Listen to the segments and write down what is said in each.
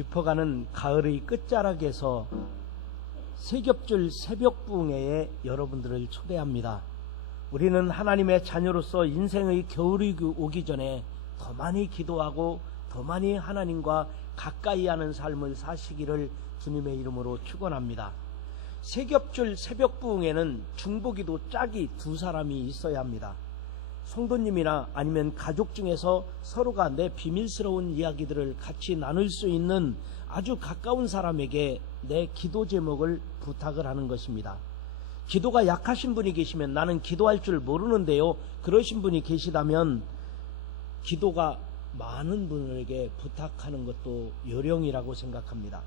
깊어가는 가을의 끝자락에서 세겹줄 새벽부흥회에 여러분들을 초대합니다. 우리는 하나님의 자녀로서 인생의 겨울이 오기 전에 더 많이 기도하고 더 많이 하나님과 가까이 하는 삶을 사시기를 주님의 이름으로 축원합니다. 세겹줄 새벽부흥회는 중보기도 짝이 두 사람이 있어야 합니다. 성도님이나 아니면 가족 중에서 서로가 내 비밀스러운 이야기들을 같이 나눌 수 있는 아주 가까운 사람에게 내 기도 제목을 부탁을 하는 것입니다. 기도가 약하신 분이 계시면 나는 기도할 줄 모르는데요, 그러신 분이 계시다면 기도가 많은 분에게 부탁하는 것도 요령이라고 생각합니다.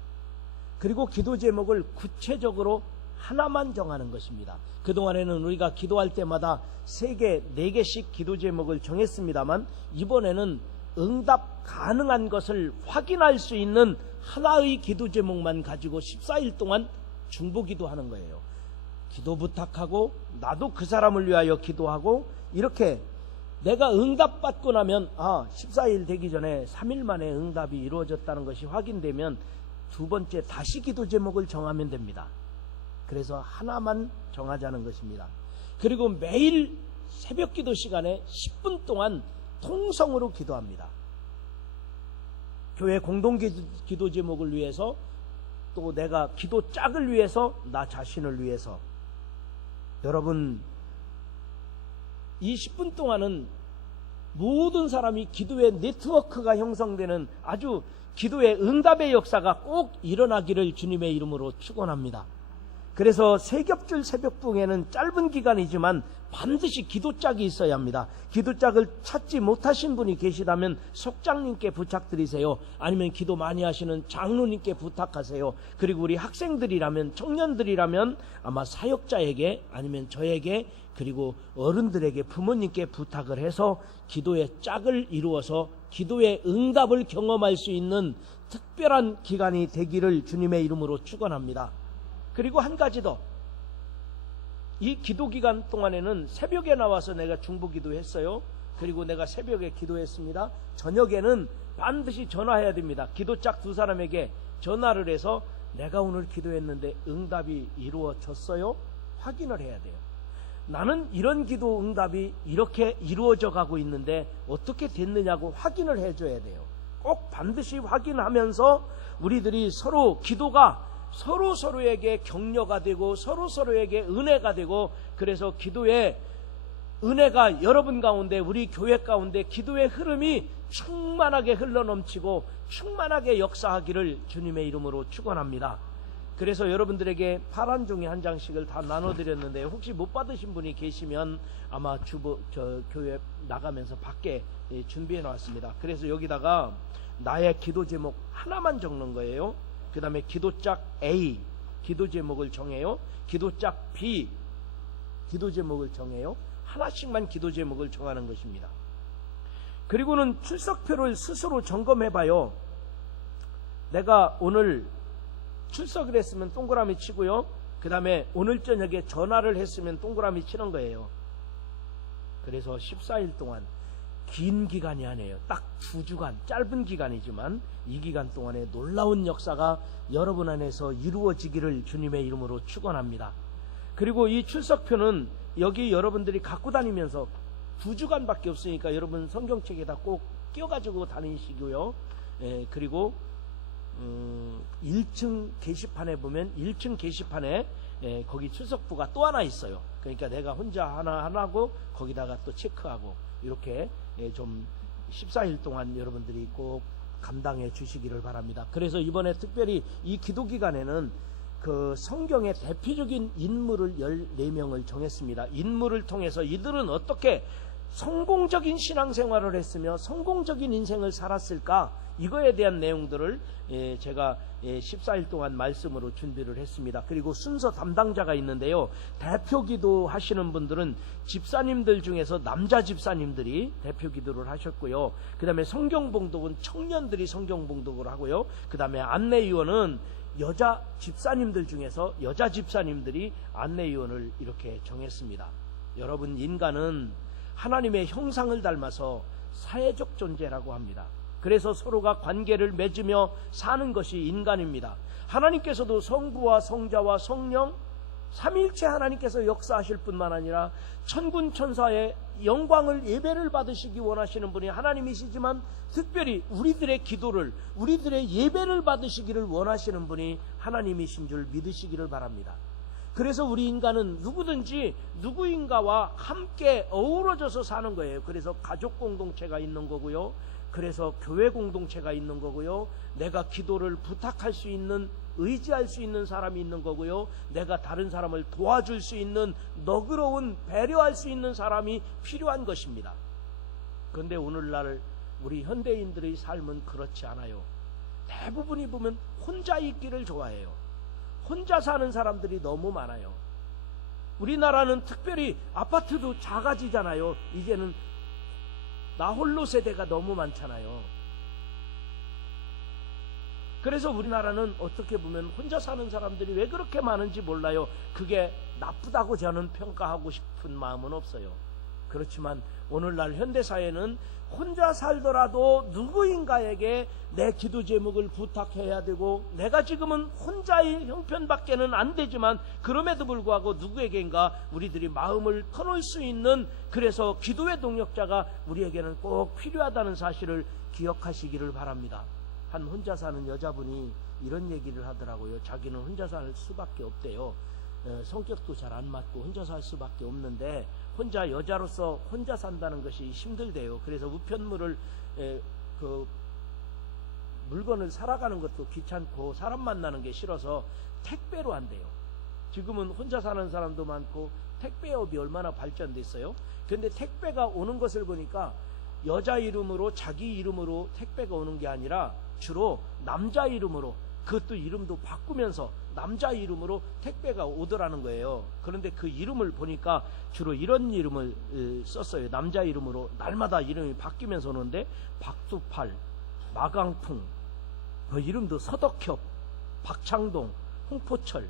그리고 기도 제목을 구체적으로 하나만 정하는 것입니다. 그동안에는 우리가 기도할 때마다 3개, 4개씩 기도 제목을 정했습니다만 이번에는 응답 가능한 것을 확인할 수 있는 하나의 기도 제목만 가지고 14일 동안 중보기도 하는 거예요. 기도 부탁하고 나도 그 사람을 위하여 기도하고, 이렇게 내가 응답받고 나면 14일 되기 전에 3일 만에 응답이 이루어졌다는 것이 확인되면 두 번째 다시 기도 제목을 정하면 됩니다. 그래서 하나만 정하자는 것입니다. 그리고 매일 새벽 기도 시간에 10분 동안 통성으로 기도합니다. 교회 공동 기도 제목을 위해서, 또 내가 기도 짝을 위해서, 나 자신을 위해서. 여러분, 이 10분 동안은 모든 사람이 기도의 네트워크가 형성되는 아주 기도의 응답의 역사가 꼭 일어나기를 주님의 이름으로 축원합니다. 그래서 세겹줄 새벽부흥회는 짧은 기간이지만 반드시 기도짝이 있어야 합니다. 기도짝을 찾지 못하신 분이 계시다면 속장님께 부탁드리세요. 아니면 기도 많이 하시는 장로님께 부탁하세요. 그리고 우리 학생들이라면, 청년들이라면 아마 사역자에게, 아니면 저에게, 그리고 어른들에게, 부모님께 부탁을 해서 기도의 짝을 이루어서 기도의 응답을 경험할 수 있는 특별한 기간이 되기를 주님의 이름으로 축원합니다. 그리고 한 가지 더, 이 기도 기간 동안에는 새벽에 나와서 내가 중보기도 했어요. 그리고 내가 새벽에 기도했습니다. 저녁에는 반드시 전화해야 됩니다. 기도짝 두 사람에게 전화를 해서 내가 오늘 기도했는데 응답이 이루어졌어요? 확인을 해야 돼요. 나는 이런 기도 응답이 이렇게 이루어져 가고 있는데 어떻게 됐느냐고 확인을 해줘야 돼요. 꼭 반드시 확인하면서 우리들이 서로 기도가 서로에게 격려가 되고 서로에게 은혜가 되고, 그래서 기도의 은혜가 여러분 가운데, 우리 교회 가운데 기도의 흐름이 충만하게 흘러넘치고 충만하게 역사하기를 주님의 이름으로 축원합니다. 그래서 여러분들에게 파란 종이 한 장씩을 다 나눠드렸는데, 혹시 못 받으신 분이 계시면 아마 교회 나가면서 밖에 준비해 놨습니다. 그래서 여기다가 나의 기도 제목 하나만 적는 거예요. 그 다음에 기도짝 A, 기도 제목을 정해요. 기도짝 B, 기도 제목을 정해요. 하나씩만 기도 제목을 정하는 것입니다. 그리고는 출석표를 스스로 점검해봐요. 내가 오늘 출석을 했으면 동그라미 치고요. 그 다음에 오늘 저녁에 전화를 했으면 동그라미 치는 거예요. 그래서 14일 동안, 긴 기간이 아니에요. 딱 2주간, 짧은 기간이지만 이 기간 동안에 놀라운 역사가 여러분 안에서 이루어지기를 주님의 이름으로 축원합니다. 그리고 이 출석표는 여기 여러분들이 갖고 다니면서 2주간밖에 없으니까 여러분 성경책에다 꼭 끼워가지고 다니시고요. 그리고 1층 게시판에 보면 1층 게시판에 거기 출석부가 또 하나 있어요. 그러니까 내가 혼자 하나하고 거기다가 또 체크하고, 이렇게 좀 14일 동안 여러분들이 꼭 감당해 주시기를 바랍니다. 그래서 이번에 특별히 이 기도 기간에는 그 성경의 대표적인 인물을 14명을 정했습니다. 인물을 통해서 이들은 어떻게 성공적인 신앙생활을 했으며 성공적인 인생을 살았을까, 이거에 대한 내용들을 제가 14일 동안 말씀으로 준비를 했습니다. 그리고 순서 담당자가 있는데요, 대표 기도 하시는 분들은 집사님들 중에서 남자 집사님들이 대표 기도를 하셨고요. 그 다음에 성경봉독은 청년들이 성경봉독을 하고요. 그 다음에 안내위원은 여자 집사님들 중에서 여자 집사님들이 안내위원을 이렇게 정했습니다. 여러분, 인간은 하나님의 형상을 닮아서 사회적 존재라고 합니다. 그래서 서로가 관계를 맺으며 사는 것이 인간입니다. 하나님께서도 성부와 성자와 성령 삼위일체 하나님께서 역사하실 뿐만 아니라 천군 천사의 영광을 예배를 받으시기 원하시는 분이 하나님이시지만 특별히 우리들의 기도를 우리들의 예배를 받으시기를 원하시는 분이 하나님이신 줄 믿으시기를 바랍니다. 그래서 우리 인간은 누구든지 누구인가와 함께 어우러져서 사는 거예요. 그래서 가족 공동체가 있는 거고요. 그래서 교회 공동체가 있는 거고요. 내가 기도를 부탁할 수 있는 의지할 수 있는 사람이 있는 거고요. 내가 다른 사람을 도와줄 수 있는 너그러운 배려할 수 있는 사람이 필요한 것입니다. 그런데 오늘날 우리 현대인들의 삶은 그렇지 않아요. 대부분이 보면 혼자 있기를 좋아해요. 혼자 사는 사람들이 너무 많아요. 우리나라는 특별히 아파트도 작아지잖아요. 이제는 나 홀로 세대가 너무 많잖아요. 그래서 우리나라는 어떻게 보면 혼자 사는 사람들이 왜 그렇게 많은지 몰라요. 그게 나쁘다고 저는 평가하고 싶은 마음은 없어요. 그렇지만 오늘날 현대사회는 혼자 살더라도 누구인가에게 내 기도 제목을 부탁해야 되고 내가 지금은 혼자의 형편밖에는 안 되지만 그럼에도 불구하고 누구에게인가 우리들이 마음을 터놓을 수 있는 그래서 기도의 동역자가 우리에게는 꼭 필요하다는 사실을 기억하시기를 바랍니다. 한 혼자 사는 여자분이 이런 얘기를 하더라고요. 자기는 혼자 살 수밖에 없대요. 성격도 잘 안 맞고 혼자 살 수밖에 없는데 혼자 여자로서 혼자 산다는 것이 힘들대요. 그래서 우편물을 물건을 살아가는 것도 귀찮고 사람 만나는 게 싫어서 택배로 한대요. 지금은 혼자 사는 사람도 많고 택배업이 얼마나 발전됐어요. 그런데 택배가 오는 것을 보니까 여자 이름으로 자기 이름으로 택배가 오는 게 아니라 주로 남자 이름으로 그것도 이름도 바꾸면서 남자 이름으로 택배가 오더라는 거예요. 그런데 그 이름을 보니까 주로 이런 이름을 썼어요. 남자 이름으로 날마다 이름이 바뀌면서 오는데 박두팔, 마강풍, 그 이름도 서덕협, 박창동, 홍포철,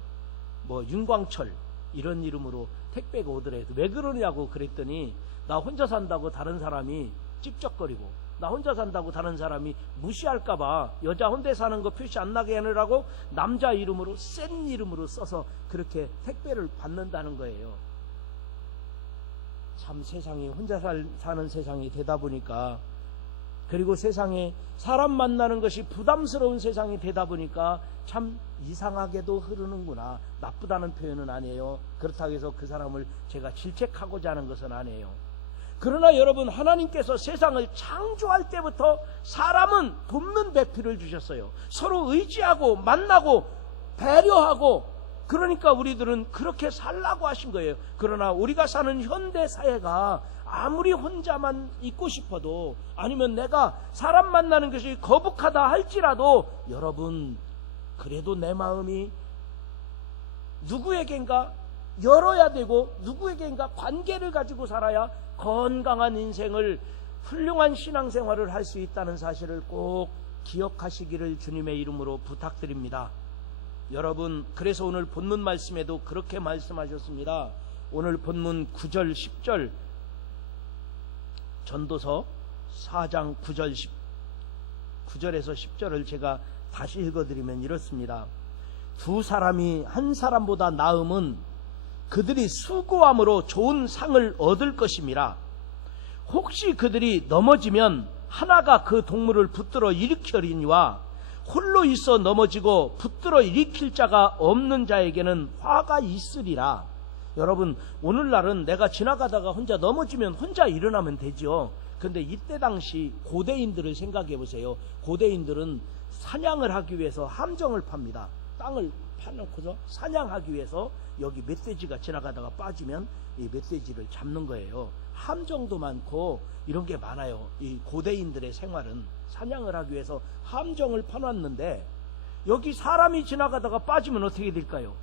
윤광철 이런 이름으로 택배가 오더래요. 왜 그러냐고 그랬더니 나 혼자 산다고 다른 사람이 찝쩍거리고 나 혼자 산다고 다른 사람이 무시할까봐 여자 혼자 사는 거 표시 안 나게 하느라고 남자 이름으로 센 이름으로 써서 그렇게 택배를 받는다는 거예요. 참 세상이 혼자 사는 세상이 되다 보니까 그리고 세상에 사람 만나는 것이 부담스러운 세상이 되다 보니까 참 이상하게도 흐르는구나. 나쁘다는 표현은 아니에요. 그렇다고 해서 그 사람을 제가 질책하고자 하는 것은 아니에요. 그러나 여러분 하나님께서 세상을 창조할 때부터 사람은 돕는 배필을 주셨어요. 서로 의지하고 만나고 배려하고 그러니까 우리들은 그렇게 살라고 하신 거예요. 그러나 우리가 사는 현대 사회가 아무리 혼자만 있고 싶어도 아니면 내가 사람 만나는 것이 거북하다 할지라도 여러분 그래도 내 마음이 누구에겐가 열어야 되고 누구에게인가 관계를 가지고 살아야 건강한 인생을 훌륭한 신앙생활을 할 수 있다는 사실을 꼭 기억하시기를 주님의 이름으로 부탁드립니다. 여러분 그래서 오늘 본문 말씀에도 그렇게 말씀하셨습니다. 오늘 본문 9절 10절 전도서 4장 9절에서 10절을 제가 다시 읽어드리면 이렇습니다. 두 사람이 한 사람보다 나음은 그들이 수고함으로 좋은 상을 얻을 것임이라. 혹시 그들이 넘어지면 하나가 그 동물을 붙들어 일으키리니와 홀로 있어 넘어지고 붙들어 일으킬 자가 없는 자에게는 화가 있으리라. 여러분 오늘날은 내가 지나가다가 혼자 넘어지면 혼자 일어나면 되죠. 그런데 이때 당시 고대인들을 생각해 보세요. 고대인들은 사냥을 하기 위해서 함정을 팝니다. 땅을 파놓고서 사냥하기 위해서 여기 멧돼지가 지나가다가 빠지면 이 멧돼지를 잡는 거예요. 함정도 많고 이런 게 많아요. 이 고대인들의 생활은 사냥을 하기 위해서 함정을 파놨는데 여기 사람이 지나가다가 빠지면 어떻게 될까요?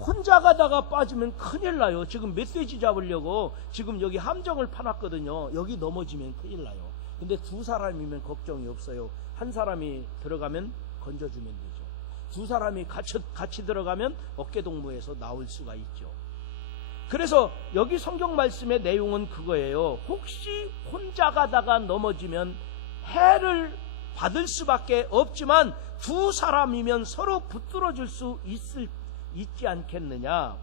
혼자 가다가 빠지면 큰일 나요. 지금 멧돼지 잡으려고 지금 여기 함정을 파놨거든요. 여기 넘어지면 큰일 나요. 근데 두 사람이면 걱정이 없어요. 한 사람이 들어가면 건져주면 되죠. 두 사람이 같이 들어가면 어깨동무에서 나올 수가 있죠. 그래서 여기 성경 말씀의 내용은 그거예요. 혹시 혼자 가다가 넘어지면 해를 받을 수밖에 없지만 두 사람이면 서로 붙들어줄 수 있지 않겠느냐.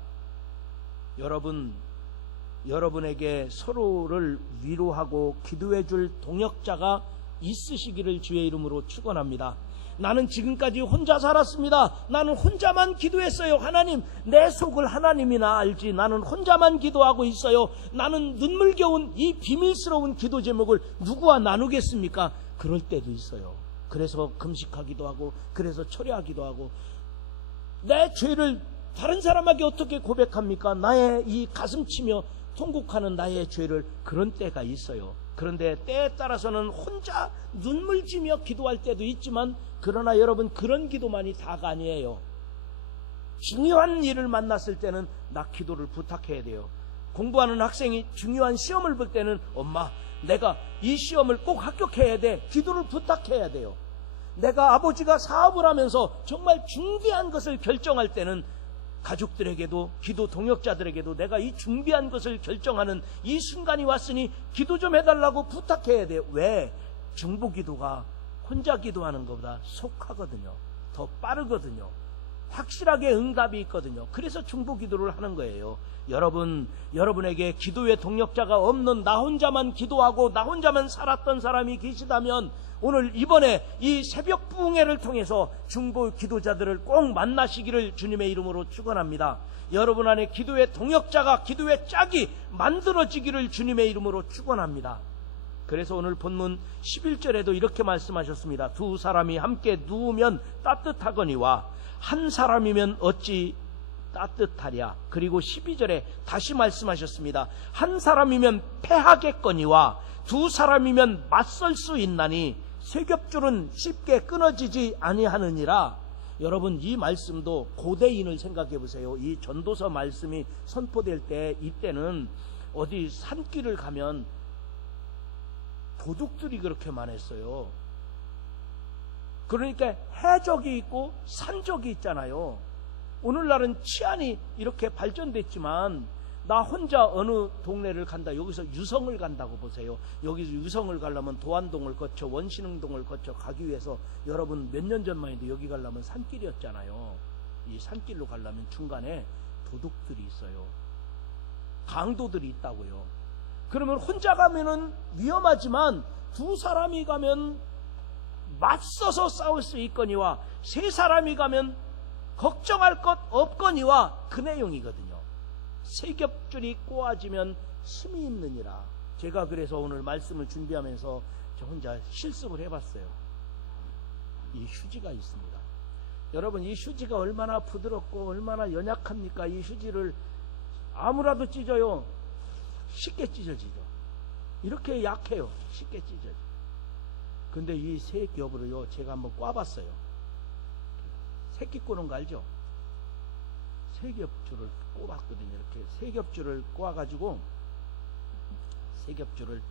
여러분에게 서로를 위로하고 기도해 줄 동역자가 있으시기를 주의 이름으로 축원합니다. 나는 지금까지 혼자 살았습니다. 나는 혼자만 기도했어요. 하나님, 내 속을 하나님이나 알지. 나는 혼자만 기도하고 있어요. 나는 눈물겨운 이 비밀스러운 기도 제목을 누구와 나누겠습니까? 그럴 때도 있어요. 그래서 금식하기도 하고, 그래서 철회하기도 하고. 내 죄를 다른 사람에게 어떻게 고백합니까? 나의 이 가슴치며 통곡하는 나의 죄를. 그런 때가 있어요. 그런데 때에 따라서는 혼자 눈물지며 기도할 때도 있지만, 그러나 여러분, 그런 기도만이 다가 아니에요. 중요한 일을 만났을 때는 나 기도를 부탁해야 돼요. 공부하는 학생이 중요한 시험을 볼 때는 엄마, 내가 이 시험을 꼭 합격해야 돼. 기도를 부탁해야 돼요. 내가 아버지가 사업을 하면서 정말 중대한 것을 결정할 때는 가족들에게도 기도 동역자들에게도 내가 이 중대한 것을 결정하는 이 순간이 왔으니 기도 좀 해달라고 부탁해야 돼요. 왜? 중보기도가 혼자 기도하는 것보다 속하거든요. 더 빠르거든요. 확실하게 응답이 있거든요. 그래서 중보기도를 하는 거예요. 여러분에게 기도의 동역자가 없는 나 혼자만 기도하고 나 혼자만 살았던 사람이 계시다면 오늘 이번에 이 새벽 부흥회를 통해서 중보 기도자들을 꼭 만나시기를 주님의 이름으로 축원합니다. 여러분 안에 기도의 동역자가, 기도의 짝이 만들어지기를 주님의 이름으로 축원합니다. 그래서 오늘 본문 11절에도 이렇게 말씀하셨습니다. 두 사람이 함께 누우면 따뜻하거니와 한 사람이면 어찌 따뜻하랴. 그리고 12절에 다시 말씀하셨습니다. 한 사람이면 패하겠거니와 두 사람이면 맞설 수 있나니 쇠겹줄은 쉽게 끊어지지 아니하느니라. 여러분, 이 말씀도 고대인을 생각해 보세요. 이 전도서 말씀이 선포될 때, 이때는 어디 산길을 가면 도둑들이 그렇게 많았어요. 그러니까 해적이 있고 산적이 있잖아요. 오늘날은 치안이 이렇게 발전됐지만 나 혼자 어느 동네를 간다. 여기서 유성을 간다고 보세요. 여기서 유성을 가려면 도안동을 거쳐 원신흥동을 거쳐 가기 위해서, 여러분 몇 년 전만 해도 여기 가려면 산길이었잖아요. 이 산길로 가려면 중간에 도둑들이 있어요. 강도들이 있다고요. 그러면 혼자 가면은 위험하지만 두 사람이 가면 맞서서 싸울 수 있거니와 세 사람이 가면 걱정할 것 없거니와, 그 내용이거든요. 쇠겹줄이 꼬아지면 힘이 있느니라. 제가 그래서 오늘 말씀을 준비하면서 저 혼자 실습을 해봤어요. 이 휴지가 있습니다. 여러분, 이 휴지가 얼마나 부드럽고 얼마나 연약합니까? 이 휴지를 아무라도 찢어요. 쉽게 찢어지죠. 이렇게 약해요. 쉽게 찢어져. 근데 이 새 겹으로요, 제가 한번 꽈봤어요. 새끼 꼬는 거 알죠? 새 겹줄을 꼽았거든요. 이렇게 새 겹줄을 꽈가지고 새 겹줄을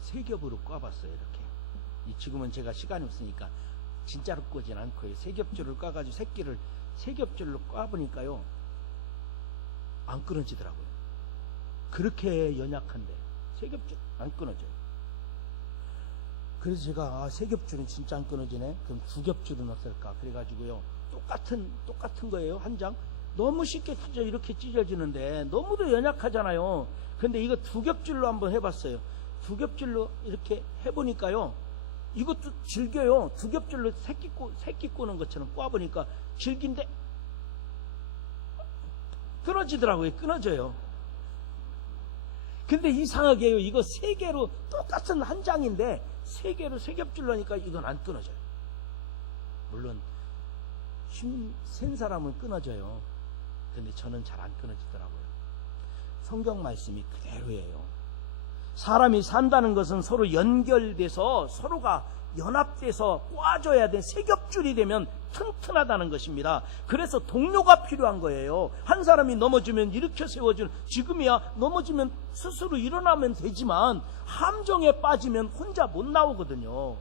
세 겹으로 꽈봤어요. 이렇게. 지금은 제가 시간이 없으니까 진짜로 꽂진 않고요. 세 겹줄을 꽈가지고 새끼를 세 겹줄로 꽈보니까요, 안 끊어지더라고요. 그렇게 연약한데 세 겹줄 안 끊어져요. 그래서 제가 세 겹줄은 진짜 안 끊어지네. 그럼 두 겹줄은 어떨까? 그래가지고요, 똑같은 거예요. 한 장. 너무 쉽게 이렇게 찢어지는데 너무도 연약하잖아요. 근데 이거 두 겹줄로 한번 해봤어요. 두 겹줄로 이렇게 해보니까요, 이것도 질겨요. 두 겹줄로 새끼 꼬는 것처럼 꽈보니까 질긴데 끊어지더라고요. 끊어져요. 근데 이상하게요, 이거 세 개로 똑같은 한 장인데 세 개로 세 겹줄로 하니까 이건 안 끊어져요. 물론 힘 센 사람은 끊어져요. 근데 저는 잘 안 끊어지더라고요. 성경 말씀이 그대로예요. 사람이 산다는 것은 서로 연결돼서 서로가 연합돼서 꽈줘야 돼. 세 겹줄이 되면 튼튼하다는 것입니다. 그래서 동료가 필요한 거예요. 한 사람이 넘어지면 일으켜 세워주는, 지금이야 넘어지면 스스로 일어나면 되지만 함정에 빠지면 혼자 못 나오거든요.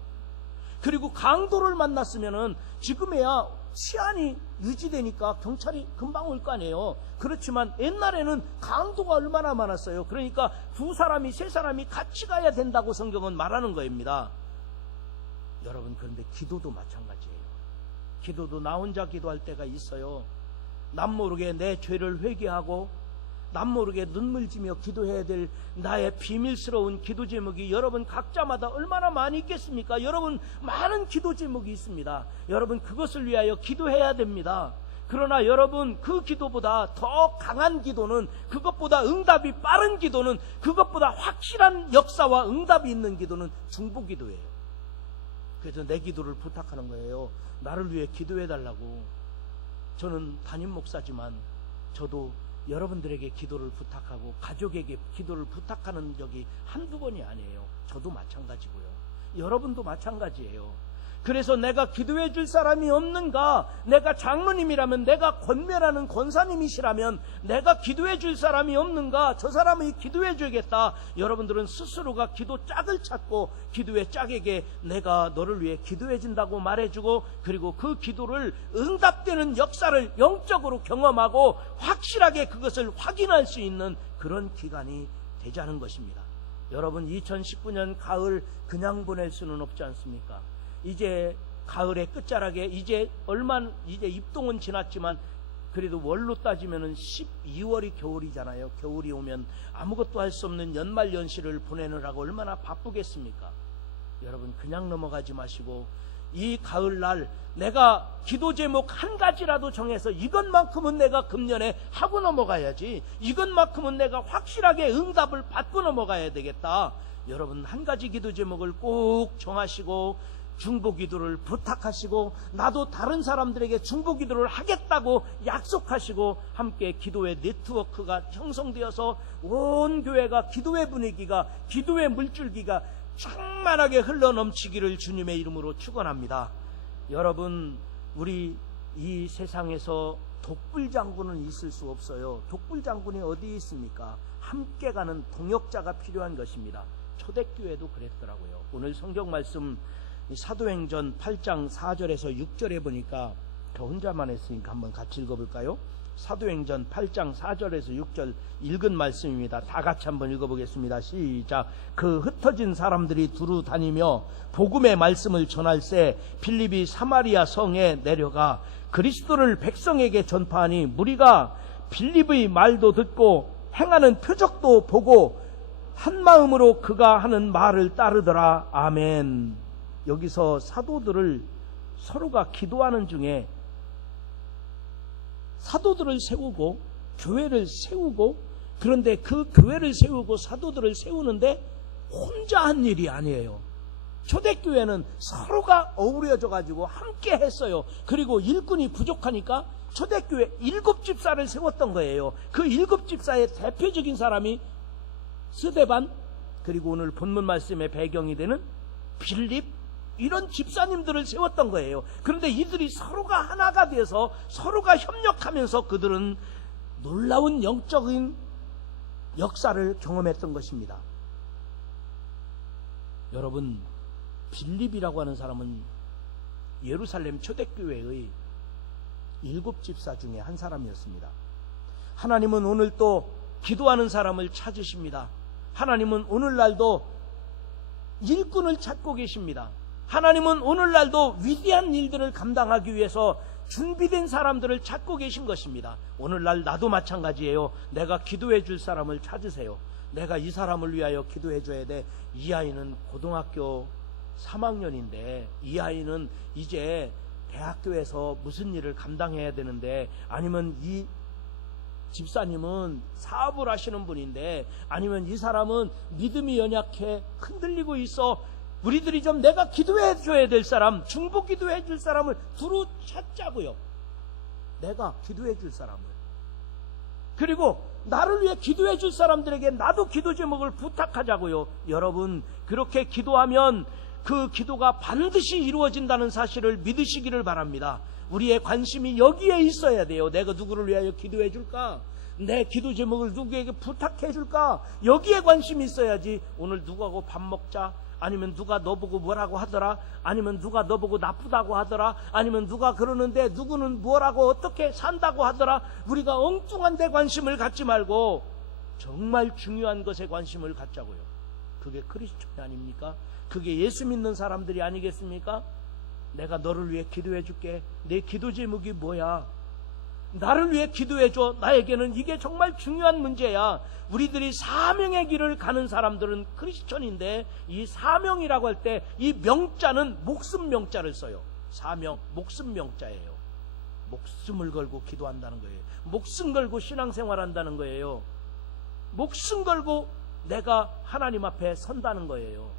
그리고 강도를 만났으면은 지금이야 치안이 유지되니까 경찰이 금방 올 거 아니에요. 그렇지만 옛날에는 강도가 얼마나 많았어요. 그러니까 두 사람이 세 사람이 같이 가야 된다고 성경은 말하는 겁니다. 여러분, 그런데 기도도 마찬가지예요. 기도도 나 혼자 기도할 때가 있어요. 남 모르게 내 죄를 회개하고 남 모르게 눈물 지며 기도해야 될 나의 비밀스러운 기도 제목이 여러분 각자마다 얼마나 많이 있겠습니까? 여러분, 많은 기도 제목이 있습니다. 여러분, 그것을 위하여 기도해야 됩니다. 그러나 여러분, 그 기도보다 더 강한 기도는, 그것보다 응답이 빠른 기도는, 그것보다 확실한 역사와 응답이 있는 기도는 중보기도예요. 그래서 내 기도를 부탁하는 거예요. 나를 위해 기도해달라고. 저는 담임 목사지만 저도 여러분들에게 기도를 부탁하고 가족에게 기도를 부탁하는 적이 한두 번이 아니에요. 저도 마찬가지고요. 여러분도 마찬가지예요. 그래서 내가 기도해 줄 사람이 없는가? 내가 장로님이라면, 내가 권면하는 권사님이시라면 내가 기도해 줄 사람이 없는가? 저 사람이 기도해 줘야겠다. 여러분들은 스스로가 기도 짝을 찾고 기도의 짝에게 내가 너를 위해 기도해 준다고 말해주고, 그리고 그 기도를 응답되는 역사를 영적으로 경험하고 확실하게 그것을 확인할 수 있는 그런 기간이 되자는 것입니다. 여러분, 2019년 가을 그냥 보낼 수는 없지 않습니까? 이제 가을의 끝자락에 이제 입동은 지났지만 그래도 월로 따지면은 12월이 겨울이잖아요. 겨울이 오면 아무것도 할 수 없는 연말연시를 보내느라고 얼마나 바쁘겠습니까? 여러분, 그냥 넘어가지 마시고 이 가을날 내가 기도 제목 한 가지라도 정해서 이것만큼은 내가 금년에 하고 넘어가야지, 이것만큼은 내가 확실하게 응답을 받고 넘어가야 되겠다. 여러분, 한 가지 기도 제목을 꼭 정하시고 중보기도를 부탁하시고, 나도 다른 사람들에게 중보기도를 하겠다고 약속하시고, 함께 기도의 네트워크가 형성되어서 온 교회가 기도의 분위기가, 기도의 물줄기가 충만하게 흘러넘치기를 주님의 이름으로 축원합니다. 여러분, 우리 이 세상에서 독불장군은 있을 수 없어요. 독불장군이 어디에 있습니까? 함께 가는 동역자가 필요한 것입니다. 초대교회도 그랬더라고요. 오늘 성경 말씀 사도행전 8장 4절에서 6절에 보니까 저 혼자만 했으니까 한번 같이 읽어볼까요? 사도행전 8장 4절에서 6절 읽은 말씀입니다. 다 같이 한번 읽어보겠습니다. 시작. 그 흩어진 사람들이 두루 다니며 복음의 말씀을 전할새 빌립이 사마리아 성에 내려가 그리스도를 백성에게 전파하니 무리가 빌립의 말도 듣고 행하는 표적도 보고 한 마음으로 그가 하는 말을 따르더라. 아멘. 여기서 사도들을 서로가 기도하는 중에 사도들을 세우고 교회를 세우고, 그런데 그 교회를 세우고 사도들을 세우는데 혼자 한 일이 아니에요. 초대교회는 서로가 어우러져 가지고 함께 했어요. 그리고 일꾼이 부족하니까 초대교회 7집사를 세웠던 거예요. 그 7집사의 대표적인 사람이 스데반, 그리고 오늘 본문 말씀의 배경이 되는 빌립, 이런 집사님들을 세웠던 거예요. 그런데 이들이 서로가 하나가 돼서 서로가 협력하면서 그들은 놀라운 영적인 역사를 경험했던 것입니다. 여러분, 빌립이라고 하는 사람은 예루살렘 초대교회의 7집사 중에 한 사람이었습니다. 하나님은 오늘 또 기도하는 사람을 찾으십니다. 하나님은 오늘날도 일꾼을 찾고 계십니다. 하나님은 오늘날도 위대한 일들을 감당하기 위해서 준비된 사람들을 찾고 계신 것입니다. 오늘날 나도 마찬가지예요. 내가 기도해 줄 사람을 찾으세요. 내가 이 사람을 위하여 기도해 줘야 돼. 이 아이는 고등학교 3학년인데 이 아이는 이제 대학교에서 무슨 일을 감당해야 되는데, 아니면 이 집사님은 사업을 하시는 분인데, 아니면 이 사람은 믿음이 연약해 흔들리고 있어. 우리들이 좀 내가 기도해 줘야 될 사람, 중보 기도해 줄 사람을 두루 찾자고요. 내가 기도해 줄 사람을. 그리고 나를 위해 기도해 줄 사람들에게 나도 기도 제목을 부탁하자고요. 여러분, 그렇게 기도하면 그 기도가 반드시 이루어진다는 사실을 믿으시기를 바랍니다. 우리의 관심이 여기에 있어야 돼요. 내가 누구를 위하여 기도해 줄까? 내 기도 제목을 누구에게 부탁해 줄까? 여기에 관심이 있어야지. 오늘 누구하고 밥 먹자, 아니면 누가 너보고 뭐라고 하더라, 아니면 누가 너보고 나쁘다고 하더라, 아니면 누가 그러는데 누구는 뭐라고 어떻게 산다고 하더라. 우리가 엉뚱한 데 관심을 갖지 말고 정말 중요한 것에 관심을 갖자고요. 그게 크리스천이 아닙니까? 그게 예수 믿는 사람들이 아니겠습니까? 내가 너를 위해 기도해 줄게. 내 기도 제목이 뭐야? 나를 위해 기도해 줘. 나에게는 이게 정말 중요한 문제야. 우리들이 사명의 길을 가는 사람들은 크리스천인데, 이 사명이라고 할 때 이 명자는 목숨 명자를 써요. 사명, 목숨 명자예요. 목숨을 걸고 기도한다는 거예요. 목숨 걸고 신앙생활한다는 거예요. 목숨 걸고 내가 하나님 앞에 선다는 거예요.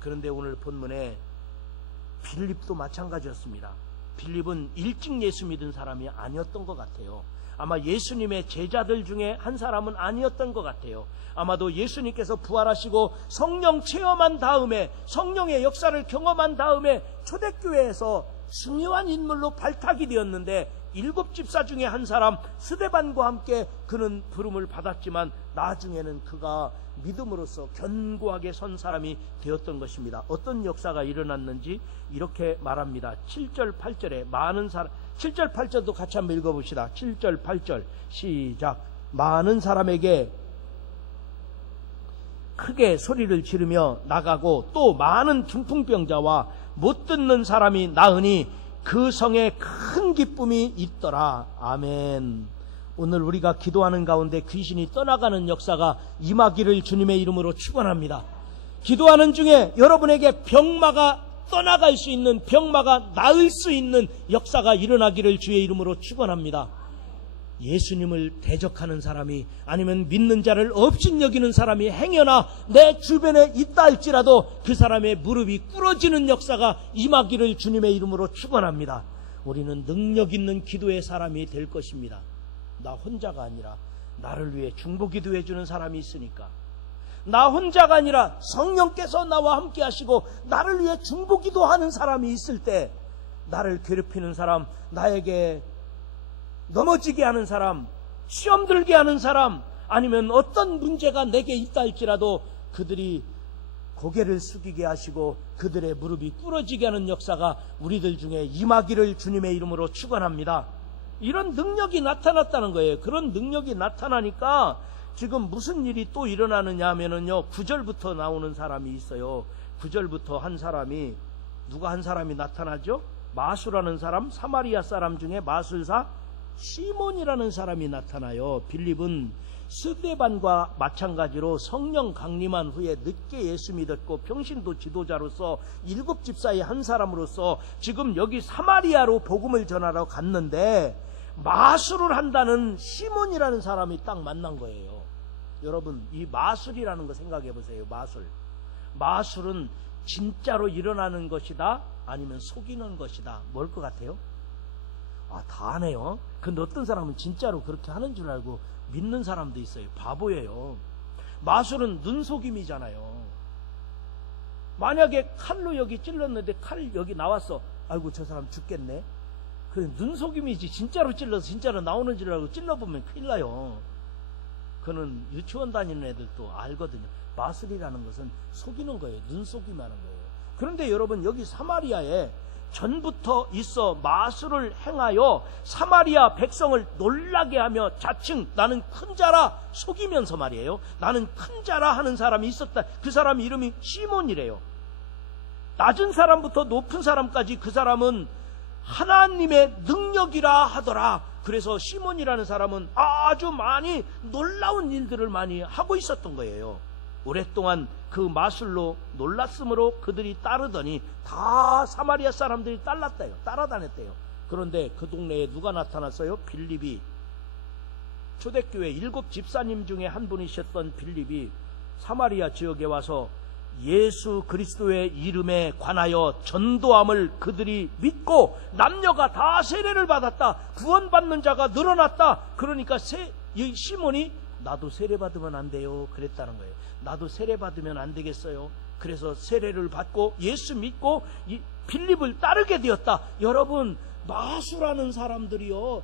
그런데 오늘 본문에 빌립도 마찬가지였습니다. 빌립은 일찍 예수 믿은 사람이 아니었던 것 같아요. 아마 예수님의 제자들 중에 한 사람은 아니었던 것 같아요. 아마도 예수님께서 부활하시고 성령 체험한 다음에, 성령의 역사를 경험한 다음에 초대교회에서 중요한 인물로 발탁이 되었는데, 7 집사 중에 한 사람 스데반과 함께 그는 부름을 받았지만 나중에는 그가 믿음으로써 견고하게 선 사람이 되었던 것입니다. 어떤 역사가 일어났는지 이렇게 말합니다. 7절 8절에 많은 사람, 7절 8절도 같이 한번 읽어봅시다. 7절 8절 시작. 많은 사람에게 크게 소리를 지르며 나가고 또 많은 중풍병자와 못 듣는 사람이 나으니 그 성에 큰 기쁨이 있더라. 아멘. 오늘 우리가 기도하는 가운데 귀신이 떠나가는 역사가 임하기를 주님의 이름으로 축원합니다. 기도하는 중에 여러분에게 병마가 떠나갈 수 있는, 병마가 나을 수 있는 역사가 일어나기를 주의 이름으로 축원합니다. 예수님을 대적하는 사람이, 아니면 믿는 자를 업신여기는 사람이 행여나 내 주변에 있다 할지라도 그 사람의 무릎이 꿇어지는 역사가 임하기를 주님의 이름으로 축원합니다. 우리는 능력 있는 기도의 사람이 될 것입니다. 나 혼자가 아니라 나를 위해 중보기도해 주는 사람이 있으니까, 나 혼자가 아니라 성령께서 나와 함께 하시고 나를 위해 중보기도하는 사람이 있을 때, 나를 괴롭히는 사람, 나에게 넘어지게 하는 사람, 시험 들게 하는 사람, 아니면 어떤 문제가 내게 있다 할지라도 그들이 고개를 숙이게 하시고 그들의 무릎이 꿇어지게 하는 역사가 우리들 중에 임하기를 주님의 이름으로 축원합니다. 이런 능력이 나타났다는 거예요. 그런 능력이 나타나니까 지금 무슨 일이 또 일어나느냐 하면은요, 9절부터 나오는 사람이 있어요. 9절부터 한 사람이, 누가 한 사람이 나타나죠? 마수라는 사람, 사마리아 사람 중에 마술사 시몬이라는 사람이 나타나요. 빌립은 스데반과 마찬가지로 성령 강림한 후에 늦게 예수 믿었고 평신도 지도자로서 7 집사의 한 사람으로서 지금 여기 사마리아로 복음을 전하러 갔는데, 마술을 한다는 시몬이라는 사람이 딱 만난 거예요. 여러분, 이 마술이라는 거 생각해 보세요. 마술은 진짜로 일어나는 것이다, 아니면 속이는 것이다. 뭘 것 같아요? 다 아네요. 근데 어떤 사람은 진짜로 그렇게 하는 줄 알고 믿는 사람도 있어요. 바보예요. 마술은 눈속임이잖아요. 만약에 칼로 여기 찔렀는데 칼 여기 나왔어. 아이고, 저 사람 죽겠네. 그래, 눈속임이지. 진짜로 찔러서 진짜로 나오는 줄 알고 찔러보면 큰일 나요. 그는 유치원 다니는 애들도 알거든요. 마술이라는 것은 속이는 거예요. 눈속임하는 거예요. 그런데 여러분, 여기 사마리아에 전부터 있어 마술을 행하여 사마리아 백성을 놀라게 하며 자칭 나는 큰 자라 속이면서 말이에요, 나는 큰 자라 하는 사람이 있었다. 그 사람 이름이 시몬이래요. 낮은 사람부터 높은 사람까지 그 사람은 하나님의 능력이라 하더라. 그래서 시몬이라는 사람은 아주 많이 놀라운 일들을 많이 하고 있었던 거예요. 오랫동안 그 마술로 놀랐으므로 그들이 따르더니 다 사마리아 사람들이 따라다녔대요. 그런데 그 동네에 누가 나타났어요? 빌립이. 초대교회 7 집사님 중에 한 분이셨던 빌립이 사마리아 지역에 와서 예수 그리스도의 이름에 관하여 전도함을 그들이 믿고 남녀가 다 세례를 받았다. 구원받는 자가 늘어났다. 그러니까 이 시몬이 나도 세례 받으면 안 돼요, 그랬다는 거예요. 나도 세례 받으면 안 되겠어요. 그래서 세례를 받고 예수 믿고 이 빌립을 따르게 되었다. 여러분, 마술하는 사람들이요,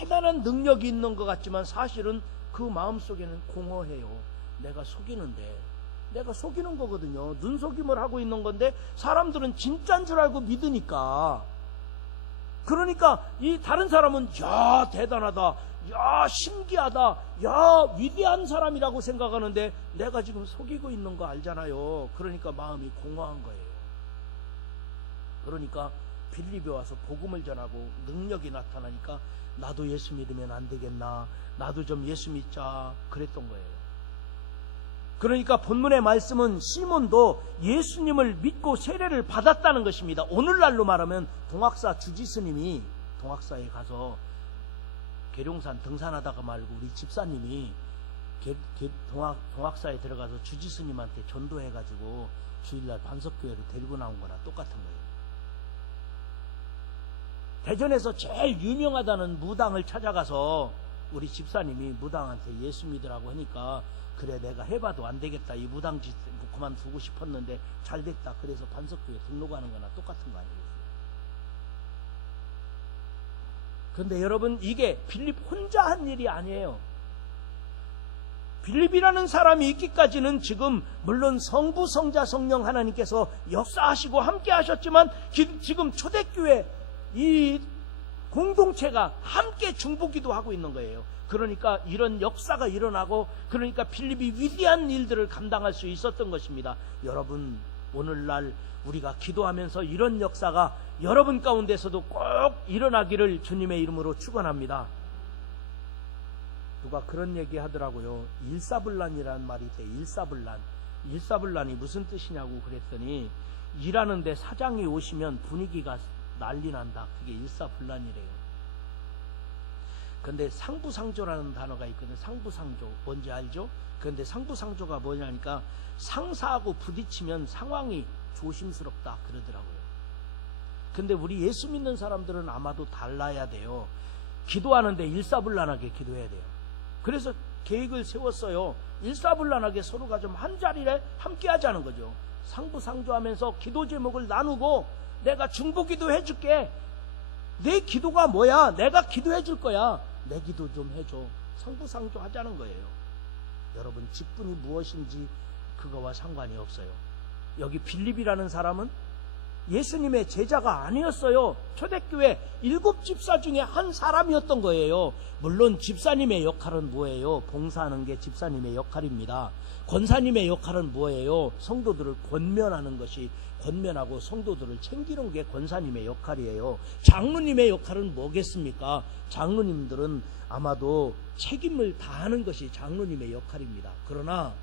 대단한 능력이 있는 것 같지만 사실은 그 마음속에는 공허해요. 내가 속이는데, 내가 속이는 거거든요. 눈속임을 하고 있는 건데 사람들은 진짜인 줄 알고 믿으니까. 그러니까 이 다른 사람은 야 대단하다, 야 신기하다, 야 위대한 사람이라고 생각하는데 내가 지금 속이고 있는 거 알잖아요. 그러니까 마음이 공허한 거예요. 그러니까 빌립에 와서 복음을 전하고 능력이 나타나니까 나도 예수 믿으면 안 되겠나, 나도 좀 예수 믿자 그랬던 거예요. 그러니까 본문의 말씀은 시몬도 예수님을 믿고 세례를 받았다는 것입니다. 오늘날로 말하면 동학사 주지스님이 동학사에 가서 계룡산 등산하다가 말고 우리 집사님이 동학사에 들어가서 주지스님한테 전도해가지고 주일날 반석교회로 데리고 나온 거나 똑같은 거예요. 대전에서 제일 유명하다는 무당을 찾아가서 우리 집사님이 무당한테 예수 믿으라고 하니까 그래 내가 해봐도 안 되겠다, 이 무당짓 그만두고 싶었는데 잘 됐다, 그래서 반석교회 등록하는 거나 똑같은 거 아니겠어요? 그런데 여러분, 이게 빌립 혼자 한 일이 아니에요. 빌립이라는 사람이 있기까지는 지금 물론 성부, 성자, 성령 하나님께서 역사하시고 함께 하셨지만 지금 초대교회 이 공동체가 함께 중보기도 하고 있는 거예요. 그러니까 이런 역사가 일어나고, 그러니까 빌립이 위대한 일들을 감당할 수 있었던 것입니다. 여러분, 오늘날 우리가 기도하면서 이런 역사가 여러분 가운데서도 꼭 일어나기를 주님의 이름으로 축원합니다. 누가 그런 얘기 하더라고요. 일사불란이라는 말이 있대. 일사불란이 무슨 뜻이냐고 그랬더니 일하는데 사장이 오시면 분위기가 난리 난다, 그게 일사불란이래요. 근데 상부상조라는 단어가 있거든요. 상부상조 뭔지 알죠? 근데 상부상조가 뭐냐니까 상사하고 부딪히면 상황이 조심스럽다 그러더라고요. 근데 우리 예수 믿는 사람들은 아마도 달라야 돼요. 기도하는데 일사불란하게 기도해야 돼요. 그래서 계획을 세웠어요. 일사불란하게 서로가 좀 한 자리에 함께 하자는 거죠. 상부상조하면서 기도 제목을 나누고 내가 중보기도 해줄게, 내 기도가 뭐야, 내가 기도해 줄 거야, 내 기도 좀 해줘. 상부상조 하자는 거예요. 여러분, 직분이 무엇인지 그거와 상관이 없어요. 여기 빌립이라는 사람은 예수님의 제자가 아니었어요. 초대교회 7집사 중에 한 사람이었던 거예요. 물론 집사님의 역할은 뭐예요? 봉사하는 게 집사님의 역할입니다. 권사님의 역할은 뭐예요? 성도들을 권면하는 것이, 권면하고 성도들을 챙기는 게 권사님의 역할이에요. 장로님의 역할은 뭐겠습니까? 장로님들은 아마도 책임을 다하는 것이 장로님의 역할입니다. 그러나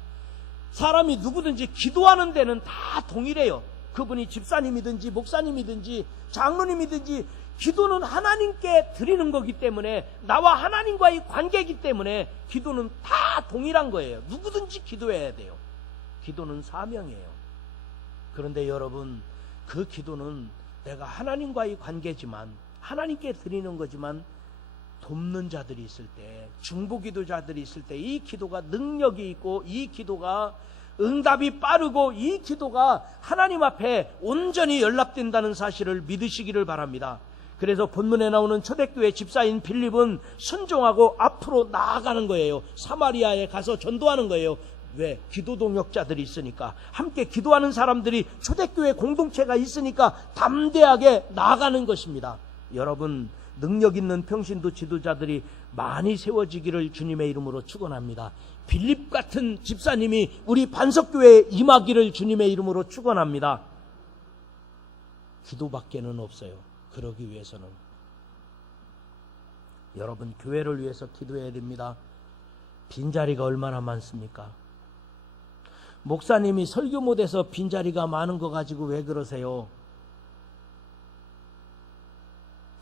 사람이 누구든지 기도하는 데는 다 동일해요. 그분이 집사님이든지 목사님이든지 장로님이든지 기도는 하나님께 드리는 거기 때문에, 나와 하나님과의 관계이기 때문에 기도는 다 동일한 거예요. 누구든지 기도해야 돼요. 기도는 사명이에요. 그런데 여러분, 그 기도는 내가 하나님과의 관계지만, 하나님께 드리는 거지만, 돕는 자들이 있을 때, 중보기도자들이 있을 때 이 기도가 능력이 있고, 이 기도가 응답이 빠르고, 이 기도가 하나님 앞에 온전히 연락된다는 사실을 믿으시기를 바랍니다. 그래서 본문에 나오는 초대교회 집사인 빌립은 순종하고 앞으로 나아가는 거예요. 사마리아에 가서 전도하는 거예요. 왜? 기도 동역자들이 있으니까, 함께 기도하는 사람들이, 초대교회 공동체가 있으니까 담대하게 나아가는 것입니다. 여러분, 능력 있는 평신도 지도자들이 많이 세워지기를 주님의 이름으로 축원합니다. 빌립 같은 집사님이 우리 반석교회에 임하기를 주님의 이름으로 축원합니다. 기도밖에는 없어요. 그러기 위해서는 여러분, 교회를 위해서 기도해야 됩니다. 빈자리가 얼마나 많습니까? 목사님이 설교 못해서 빈자리가 많은 거 가지고 왜 그러세요?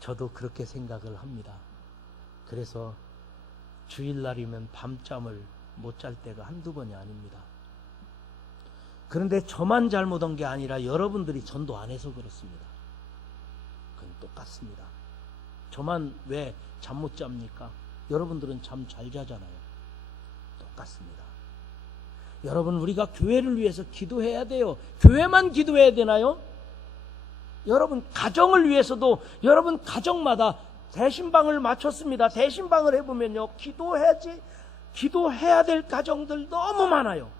저도 그렇게 생각을 합니다. 그래서 주일날이면 밤잠을 못 잘 때가 한두 번이 아닙니다. 그런데 저만 잘못한 게 아니라 여러분들이 전도 안 해서 그렇습니다. 그건 똑같습니다. 저만 왜 잠 못 잡니까? 여러분들은 잠 잘 자잖아요. 똑같습니다. 여러분, 우리가 교회를 위해서 기도해야 돼요. 교회만 기도해야 되나요? 여러분, 가정을 위해서도 여러분 가정마다 대신방을 마쳤습니다. 대신방을 해보면요, 기도해야 될 가정들 너무 많아요.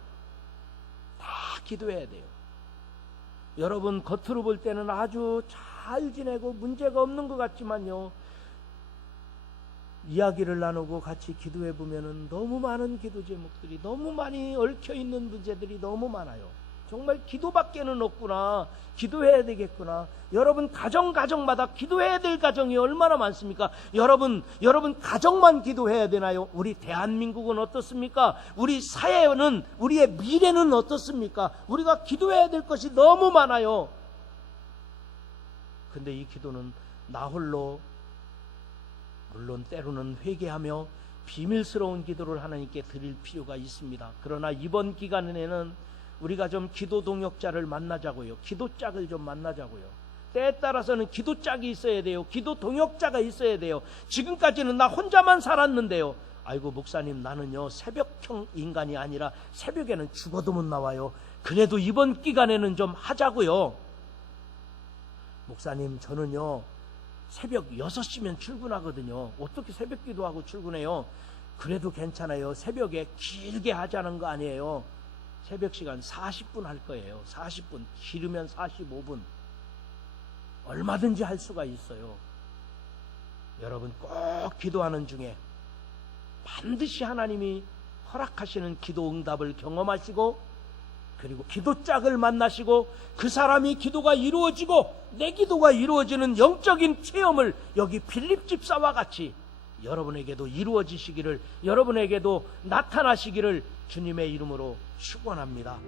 다 기도해야 돼요. 여러분, 겉으로 볼 때는 아주 잘 지내고 문제가 없는 것 같지만요, 이야기를 나누고 같이 기도해 보면은 너무 많은 기도 제목들이, 너무 많이 얽혀 있는 문제들이 너무 많아요. 정말 기도밖에는 없구나, 기도해야 되겠구나. 여러분, 가정마다 기도해야 될 가정이 얼마나 많습니까? 여러분 가정만 기도해야 되나요? 우리 대한민국은 어떻습니까? 우리 사회는, 우리의 미래는 어떻습니까? 우리가 기도해야 될 것이 너무 많아요. 근데 이 기도는 나 홀로, 물론 때로는 회개하며 비밀스러운 기도를 하나님께 드릴 필요가 있습니다. 그러나 이번 기간에는 우리가 좀 기도 동역자를 만나자고요. 기도짝을 좀 만나자고요. 때에 따라서는 기도짝이 있어야 돼요. 기도 동역자가 있어야 돼요. 지금까지는 나 혼자만 살았는데요, 아이고 목사님, 나는요 새벽형 인간이 아니라 새벽에는 죽어도 못 나와요. 그래도 이번 기간에는 좀 하자고요. 목사님, 저는요 새벽 6시면 출근하거든요. 어떻게 새벽 기도하고 출근해요? 그래도 괜찮아요. 새벽에 길게 하자는 거 아니에요. 새벽 시간 40분 할 거예요. 40분, 길으면 45분. 얼마든지 할 수가 있어요. 여러분, 꼭 기도하는 중에 반드시 하나님이 허락하시는 기도 응답을 경험하시고, 그리고 기도짝을 만나시고, 그 사람이 기도가 이루어지고 내 기도가 이루어지는 영적인 체험을 여기 빌립 집사와 같이 여러분에게도 이루어지시기를, 여러분에게도 나타나시기를 주님의 이름으로 축원합니다.